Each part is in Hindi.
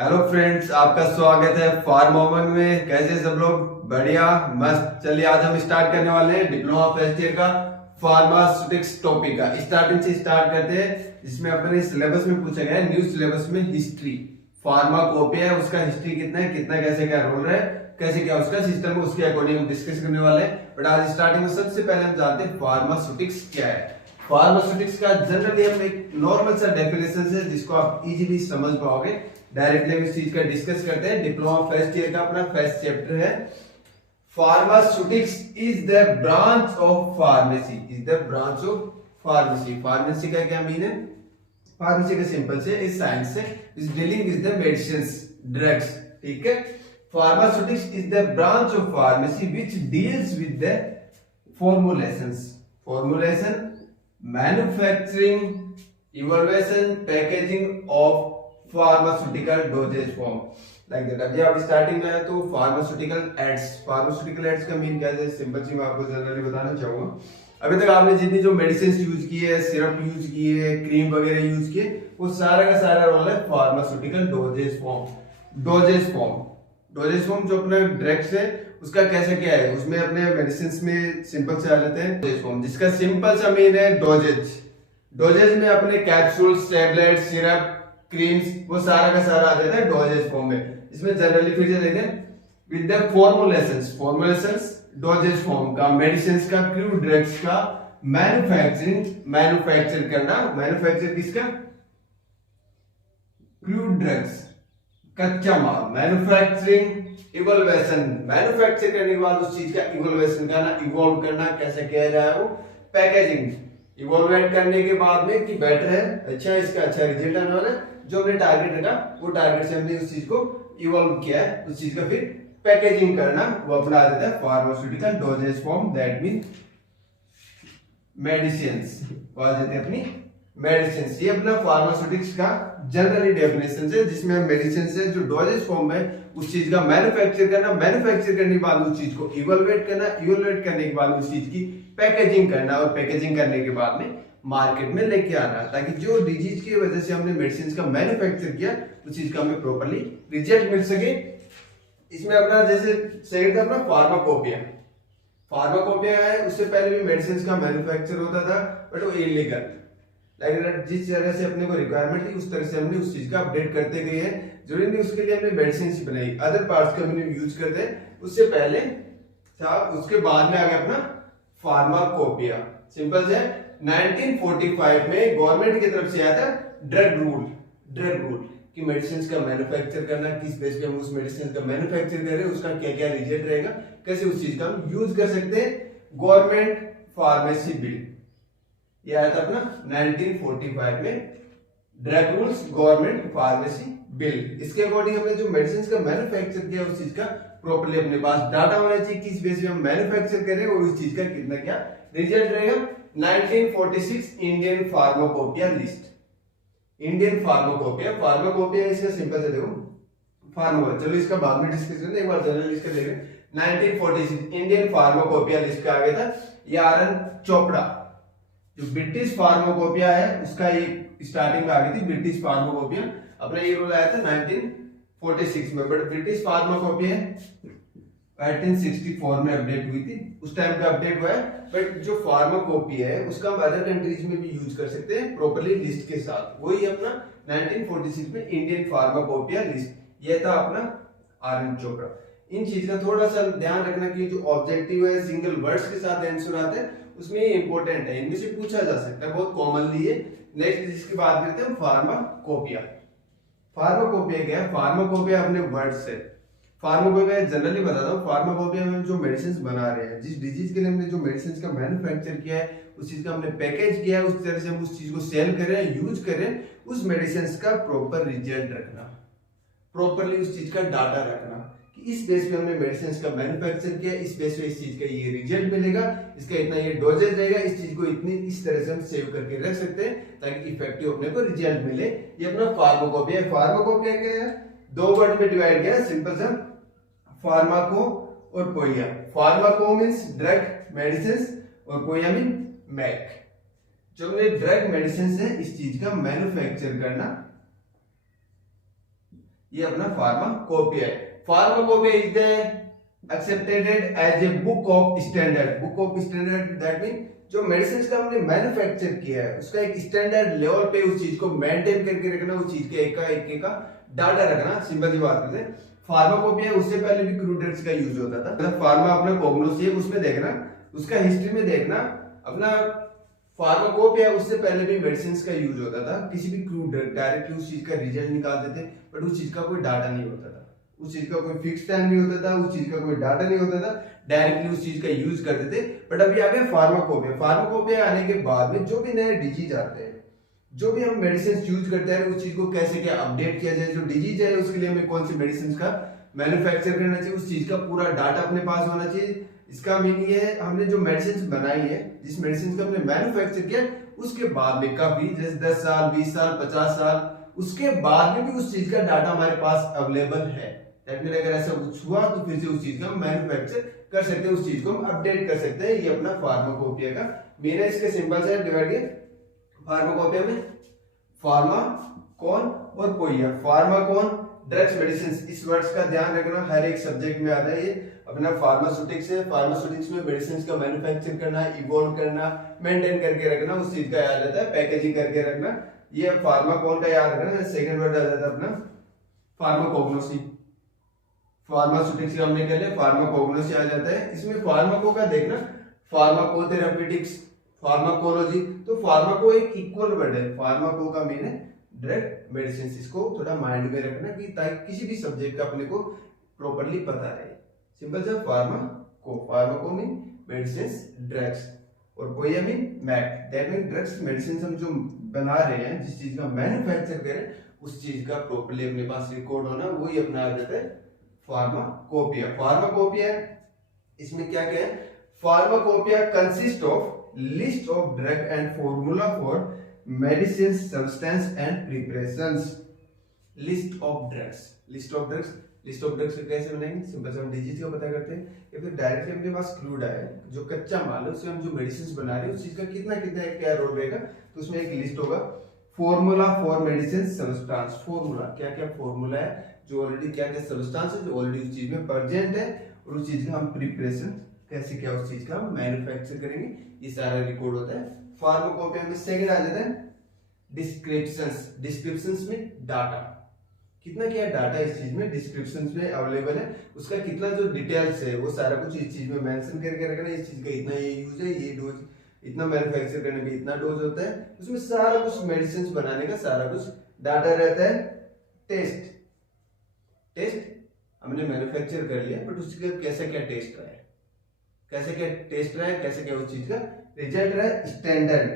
हेलो फ्रेंड्स, आपका स्वागत है फार्मोमन में। कैसे सब लोग? बढ़िया, मस्त। चलिए आज हम स्टार्ट करने वाले हैं डिप्लोमा फर्स्ट ईयर का फार्मास्यूटिक्स टॉपिक का। स्टार्टिंग से स्टार्ट करते हैं, जिसमें अपने सिलेबस में पूछा गया है, न्यू सिलेबस में हिस्ट्री। फार्माकोपिया है, उसका हिस्ट्री कितना है, कितना कैसे क्या रोल है, कैसे क्या उसका सिस्टम है, उसके अकॉर्डिंग हम डिस्कस करने वाले हैं। बट आज स्टार्टिंग में सबसे पहले हम जानते हैं फार्मास्यूटिक्स क्या है। फार्मास्यूटिक्स का जनरली हम एक नॉर्मल सा डेफिनेशन है जिसको आप इजीली समझ पाओगे। डायरेक्टली हम इस चीज का डिस्कस करते हैं। डिप्लोमा फर्स्ट ईयर का अपना फर्स्ट चैप्टर है। Pharmaceutics is the branch of pharmacy. Is the branch of pharmacy. Pharmacy का क्या मीन है? फार्मेसी का सिंपल से इस साइंस से is dealing with the medicines, drugs. ठीक है। Pharmaceutics is the branch of pharmacy which deals with the formulations. Formulation, manufacturing, evolution, packaging of pharmaceutical doses form, like that. अभी आप स्टार्टिंग में है तो फार्मास्यूटिकल एड्स। फार्मास्यूटिकल एड्स का मीन क्या है? सिंपल सी मैं आपको जनरली बताना चाहूंगा। अभी तक आपने जितनी जो मेडिसिन यूज की है, सिरप यूज की है, क्रीम वगैरह यूज किए, वो सारा का सारा रोल है pharmaceutical doses form. Doses form, doses form जो अपना ड्रग्स है उसका कैसे क्या है, उसमें अपने मेडिसिन में सिंपल से आ जाते हैं डोजेज फॉर्म, जिसका सिंपल सा मीन है डोजेज। डोजेज में अपने कैप्सूल्स, टैबलेट, सिरप, क्रीम्स, वो सारा का सारा आ जाता है डोजेज फॉर्म में। इसमें जनरली फिर से देखें with the formulations. Formulations doses form का, मेडिसिन का, क्रू ड्रग्स का, मैन्युफैक्चरिंग, मैन्युफैक्चर करना। मैन्युफैक्चर किसका? क्रू ड्रग्स, कच्चा माल। मैन्युफैक्चरिंग, इवोल्यूशन, मैन्युफैक्चर करने के बाद उस चीज का इवोल्यूशन करना, इवॉल्व करना, कैसे किया जाए वो। पैकेजिंग, इवोल्वेट करने के बाद में कि बेटर है, अच्छा इसका अच्छा रिजल्ट आने वाला है, जो हमने टारगेट रखा वो टारगेट से हमने उस चीज को इवॉल्व किया है, उस चीज का फिर पैकेजिंग करना, वो अपना आ जाता है pharmaceutical doses form. That mean medicines, वो आ जाते हैं अपनी मेडिसिन्स। ये अपना फार्मास्यूटिक्स का जनरली डेफिनेशन है, जिसमें हम मेडिसिन से जो डोजेज फॉर्म है उस चीज का मैन्युफैक्चर करना, मैन्युफैक्चर करने के बाद उस चीज को इवोल्वेट करना, इवोल्वेट करने के बाद उस चीज की पैकेजिंग करना, और पैकेजिंग करने के बाद में मार्केट में लेके आना, ताकि जो डिजीज की वजह से हमने मेडिसिन का मैन्युफैक्चर किया उस चीज का हमें प्रॉपर्ली रिजल्ट मिल सके। इसमें अपना जैसे सेकंड था अपना फार्माकोपिया। फार्माकोपिया है, उससे पहले भी मेडिसिन का मैन्युफैक्चर होता था, बट वो इलीगल। लाइक जिस तरह से अपने को रिक्वायरमेंट थी उस तरह से हमने उस चीज का अपडेट करते गए हैं। जरूरी नहीं उसके लिए हमने मेडिसिन ही बनाई, अदर पार्ट्स का हमने यूज करते हैं। उससे पहले था, उसके बाद में आ गया अपना फार्माकोपिया। सिंपल से 1945 में गवर्नमेंट की तरफ से आया था ड्रग रूल। ड्रग रूल कि मेडिसिन का मैन्युफैक्चर करना, किस बेस पे हम उस मेडिसिन का मैन्युफैक्चर कर रहे हैं, उसका क्या क्या रिजल्ट रहेगा, कैसे उस चीज का हम यूज कर सकते हैं। गवर्नमेंट फार्मेसी बिल, ये आया था अपना 1945 में, drug rules government pharmacy bill. इसके अकॉर्डिंग हमने जो मेडिसिन का मैन्युफैक्चर किया उस चीज का प्रॉपर्ली अपने पास डाटा होना चाहिए, किस बेस पे हम मैन्युफैक्चर कर रहे हैं और उस चीज का कितना क्या रिजल्ट रहेगा। 1946 Indian pharmacopoeia list. Indian pharmacopoeia, pharmacopoeia इसका सिंपल से देखो फार्मा, चलो इसका बाद में डिस्कस करेंगे, एक बार जनरल इसका देख लें। 1946 इंडियन फार्माकोपिया लिस्ट का आ गया था ये आर.एन. चोपड़ा। जो ब्रिटिश फार्माकोपिया है उसका एक स्टार्टिंग में आ गई थी ब्रिटिश फार्माकोपिया, अपना ये रूल आया था 1946 में, बट ब्रिटिश फार्माकोपिया 1864 में अपडेट हुई थी, उस टाइम पे अपडेट हुआ है। बट जो फार्माकोपिया है उसका हम अदर कंट्रीज में भी यूज कर सकते हैं प्रॉपर्ली लिस्ट के साथ। वही अपना 1946 में इंडियन फार्माकोपिया लिस्ट, ये था अपना आर.एन. चोपड़ा। इन चीज का थोड़ा सा ध्यान रखना कि जो ऑब्जेक्टिव है सिंगल वर्ड्स के साथ आंसर आते हैं उसमें इंपॉर्टेंट है, इनमें से पूछा जा सकता है, बहुत कॉमनली है। नेक्स्ट जिसकी बात करते हैं फार्माकोपिया। फार्माकोपिया क्या है? फार्माकोपिया अपने वर्ड्स से, फार्माकोपिया जनरली बताता हूँ, फार्माकोपिया में जो मेडिसिन बना रहे हैं, जिस डिजीज के लिए हमने जो मेडिसिन का मैन्युफैक्चर किया है उस चीज का हमने पैकेज किया है, उस तरह से हम उस चीज को सेल कर रहे हैं, यूज कर रहे हैं, उस मेडिसिन का प्रॉपर रिजल्ट रखना, प्रॉपरली उस चीज का डाटा रखना कि इस बेस पे हमने मेडिसिन का मैन्युफैक्चर किया, इस बेस पे इस चीज का ये रिजल्ट मिलेगा, इसका इतना ये डोजेज रहेगा, इस चीज को इतनी इस तरह से हम सेव करके रख सकते हैं ताकि इफेक्टिव अपने को रिजल्ट मिले। ये अपना फार्माकोपिया। फार्माकोपिया क्या है? दो वर्ड में डिवाइड किया, सिंपल सा, फार्माको और पोइया। फार्माको मींस ड्रग मेडिसिन और पोइया मीन मैक। जो हमने ड्रग मेडिसिन है इस चीज का मैन्युफैक्चर करना, ये अपना फार्माकोपिया है। Pharmacopoeia is the accepted as a book of standard. Book of standard that mean जो मेडिसिन का हमने मैन्युफैक्चर किया है उसका एक स्टैंडर्ड लेवल पे उस चीज को मेंटेन करके रखना, उस चीज के एक का डाटा रखना। सिंपल सी बात करते हैं, फार्माकोपिया उससे पहले भी क्रूड ड्रग्स का यूज होता था। मतलब फार्मा अपना कोग्नोसिस उसमें देखना, उसका हिस्ट्री में देखना अपना फार्माकोपिया उससे पहले भी मेडिसिन का यूज होता था। किसी भी क्रूड ड्रग डायरेक्टली उस चीज का रिजल्ट निकाल देते, बट उस चीज का कोई डाटा नहीं होता था, उस चीज का कोई फिक्स टाइम नहीं होता था, उस चीज का कोई डाटा नहीं होता था, डायरेक्टली उस चीज का यूज करते थे। बट अभी आ गया फार्माकोपिया। फार्माकोपिया आने के बाद में जो भी नए डिजीज आते हैं, जो भी हम मेडिसिन यूज करते हैं, उस चीज को कैसे क्या अपडेट किया जाए, जो डिजीज है उसके लिए हमें कौन सी मेडिसिन का मैन्युफैक्चर करना चाहिए, उस चीज का पूरा डाटा अपने पास होना चाहिए। इसका मीनिंग ये है हमने जो मेडिसिन बनाई है, जिस मेडिसिन का हमने मैन्युफैक्चर किया, उसके बाद में कभी जैसे 10 साल 20 साल 50 साल उसके बाद में भी उस चीज का डाटा हमारे पास अवेलेबल है। दैट मीन अगर ऐसा कुछ हुआ तो फिर से उस चीज का हम मैन्युफैक्चर कर सकते हैं, उस चीज को हम अपडेट कर सकते हैं। ये अपना फार्माकोपिया का मीन है। इसके सिंपल से डिवाइड किया फार्माकोपिया में फार्मा कौन और पोइया। फार्मा कौन ड्रग्स मेडिसिन, इस वर्ड्स का ध्यान रखना, हर एक सब्जेक्ट में आता है। ये अपना फार्मास्यूटिक्स है, फार्मास्यूटिक्स में मेडिसिन का मैन्युफैक्चर करना, इवॉल्व करना, मेंटेन करके रखना, उस चीज का याद रहता है, पैकेजिंग करके रखना। ये फार्मा कौन का याद रखना। सेकंड वर्ड आ जाता है अपना फार्माकोग्नोसी। फार्मास्यूटिक्स हमने कर लिया, फार्माकोग्नोसी आ जाता है। इसमें फार्माको का देखना, फार्माकोथेरेप्यूटिक्स, फार्माकोलॉजी, तो फार्माको एक इक्वल वर्ड है। फार्माको का मीन है ड्रग मेडिसिन। इसको थोड़ा माइंड में रखना कि ताकि किसी भी सब्जेक्ट का अपने को प्रॉपर्ली पता रहे। सिंपल सा फार्माको मीन मेडिसिन ड्रग्स और पोइया mean mat. That mean drugs medicine हम जो बना रहे हैं, जिस चीज का मैन्युफैक्चर करें, उस चीज का प्रॉपर्ली अपने पास रिकॉर्ड होना, वही अपना आ जाता है फार्माकोपिया। फार्माकोपिया इसमें क्या क्या है? Pharmacopoeia consist of list of drug and formula for medicine substance and preparations. List of drugs, list of drugs, list of drugs कैसे बनाएंगे? सिंपल से हम डिजीज का पता करते हैं, या फिर डायरेक्टली अपने पास क्रूड आया जो कच्चा माल है, उससे हम जो मेडिसिन बना रहे हैं उस चीज का कितना कितना क्या रोल रहेगा, तो उसमें एक लिस्ट होगा। Formula for medicine substance, formula क्या क्या फॉर्मूला है जो ऑलरेडी क्या क्या सब्सटेंस है जो ऑलरेडी उस चीज में प्रेजेंट है, और उस चीज का हम प्रिपरेशन कैसे क्या उस चीज का हम मैन्युफैक्चर करेंगे, ये सारा रिकॉर्ड होता है फार्माकोपिया में। सेकंड आ जाता है डिस्क्रिप्शंस। डिस्क्रिप्शंस में डाटा, कितना क्या डाटा इस चीज में डिस्क्रिप्शंस में अवेलेबल है, उसका कितना जो डिटेल्स है वो सारा कुछ इस चीज में मेंशन करके रखना। इस चीज का इतना ये यूज है, ये डोज इतना मैन्युफैक्चर करने में इतना डोज होता है, उसमें सारा कुछ मेडिसिन बनाने का सारा कुछ डाटा रहता है। टेस्ट, टेस्ट हमने मैन्युफैक्चर कर लिया, बट उसका कैसा क्या टेस्ट रहा है, कैसे क्या टेस्ट रहा है, कैसे क्या उस चीज का रिजल्ट रहा है। स्टैंडर्ड,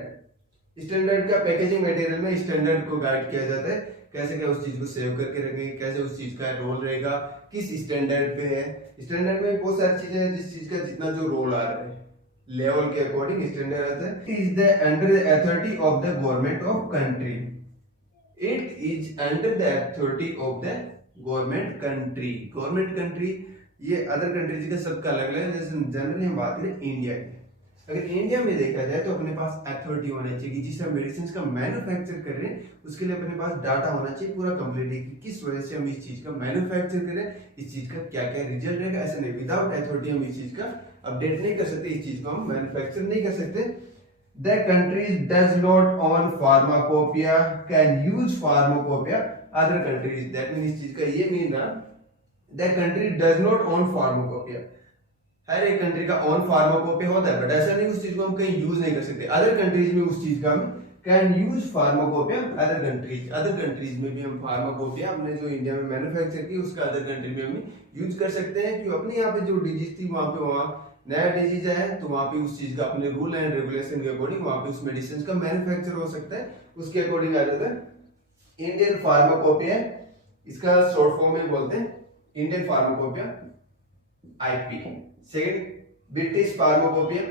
स्टैंडर्ड का पैकेजिंग मटेरियल में स्टैंडर्ड को गाइड किया जाता है, कैसे क्या उस चीज को सेव करके रखेंगे, कैसे उस चीज का रोल रहेगा, किस स्टैंडर्ड पे है। स्टैंडर्ड में बहुत सारी चीजें हैं, जिस चीज का जितना जो रोल आ रहा है लेवल के अकॉर्डिंग स्टैंडर्ड आता है। It is the under the authority of the government of country. It is under the authority of the government country. Government country ये अदर कंट्रीज का सबका अलग अलग है। जैसे जनरली हम बात करें इंडिया की, अगर इंडिया में देखा जाए तो अपने पास अथॉरिटी होना चाहिए कि जिस हम मेडिसिन का मैन्युफैक्चर कर रहे हैं उसके लिए अपने पास डाटा होना चाहिए पूरा कंप्लीट है कि किस वजह से हम इस चीज का मैन्युफैक्चर करें, इस चीज का क्या क्या रिजल्ट रहेगा। ऐसा नहीं, विदाउट अथॉरिटी हम इस चीज का अपडेट नहीं कर सकते, इस चीज को हम मैन्युफैक्चर नहीं कर सकते। The countries does not own pharmacopoeia can use pharmacopoeia other countries. That mean इस चीज का ये मीन ना, the country does not own pharmacopoeia. हर एक कंट्री का ओन फार्माकोपिया होता है, बट ऐसा नहीं उस चीज को हम कहीं यूज नहीं कर सकते। अदर कंट्रीज में उस चीज का हम can use pharmacopoeia other countries. Other countries में भी हम फार्माकोपिया हमने जो इंडिया में मैन्युफैक्चर की उसका अदर कंट्री में हम यूज कर सकते हैं। क्यों? अपने यहाँ पे जो डिजीज थी वहां पे वहां नया डिजीज है तो वहां पे उस चीज का अपने रूल एंड रेगुलेशन के अकॉर्डिंग वहां पे उस मेडिसिन का मैन्युफैक्चर हो सकता है, उसके अकॉर्डिंग आ जाता है। इंडियन फार्माकोपिया, इसका शॉर्ट फॉर्म में बोलते हैं Indian pharmacopoeia IP. Second British pharmacopoeia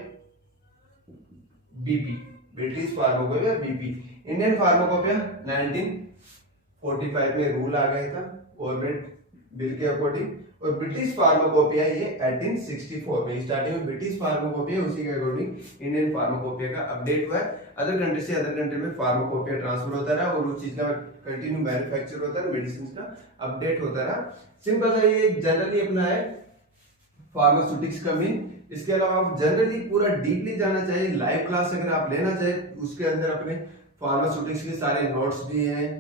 BP, British pharmacopoeia BP. Indian pharmacopoeia 1945 में रूल आ गया था, गवर्नमेंट बिल के अकॉर्डिंग। और ब्रिटिश फार्माकोपिया ये 1864 में स्टार्टिंग में ब्रिटिश फार्माकोपिया, उसी के अकॉर्डिंग इंडियन फार्माकोपिया का अपडेट हुआ है। अदर कंट्री से अदर कंट्री में फार्माकोपिया ट्रांसफर होता रहा और उस चीज का कंटिन्यू मैन्युफैक्चर होता रहा, मेडिसिन का अपडेट होता रहा। सिंपल है, ये जनरली अपना है फार्मास्यूटिक्स का मीन। इसके अलावा आप जनरली पूरा डीपली जाना चाहिए, लाइव क्लास अगर आप लेना चाहे उसके अंदर अपने फार्मास्यूटिक्स के सारे नोट्स भी हैं,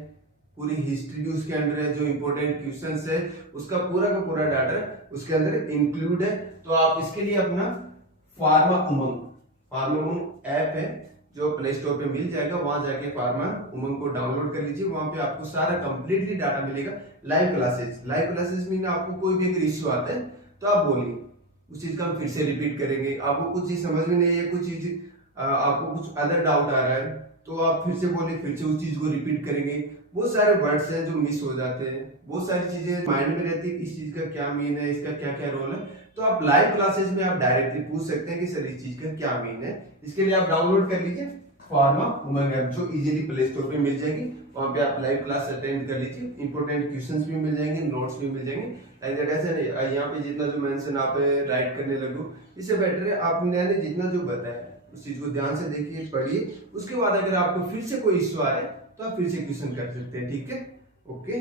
पूरी हिस्ट्री भी उसके अंदर है, जो इंपॉर्टेंट क्वेश्चंस है उसका पूरा का पूरा डाटा उसके अंदर इंक्लूड है। तो आप इसके लिए अपना फार्मा उमंग ऐप है जो प्ले स्टोर पे मिल जाएगा, वहां जाके फार्मा उमंग को डाउनलोड कर लीजिए। वहां पे आपको सारा कंप्लीटली डाटा मिलेगा। लाइव क्लासेस में आपको कोई भी अगर इश्यू आता है तो आप बोलिए, उस चीज का हम फिर से रिपीट करेंगे। आपको कुछ चीज समझ में नहीं है, कुछ चीज आपको कुछ अदर डाउट आ रहा है तो आप फिर से बोलिए, फिर से उस चीज को रिपीट करेंगे। बहुत सारे वर्ड्स हैं जो मिस हो जाते हैं, बहुत सारी चीजें माइंड में रहती है कि इस चीज का क्या मीन है, इसका क्या क्या रोल है। तो आप लाइव क्लासेस में आप डायरेक्टली पूछ सकते हैं कि सर इस चीज का क्या मीन है। इसके लिए आप डाउनलोड कर लीजिए फार्मा उमंग ऐप, जो इजीली प्ले स्टोर पे मिल जाएगी। वहां पे आप लाइव क्लास अटेंड कर लीजिए, इंपॉर्टेंट क्वेश्चंस भी मिल जाएंगे, नोट्स भी मिल जाएंगे। लाइक दैट ऐसे यहाँ पे जितना जो मेंशन आप राइट करने लगो, इससे बेटर है आपने जितना जो बताया उस चीज को ध्यान से देखिए, पढ़िए। उसके बाद अगर आपको फिर से कोई इश्यू आ रहा है तो आप फिर से क्वेश्चन कर सकते हैं, ठीक है। ओके।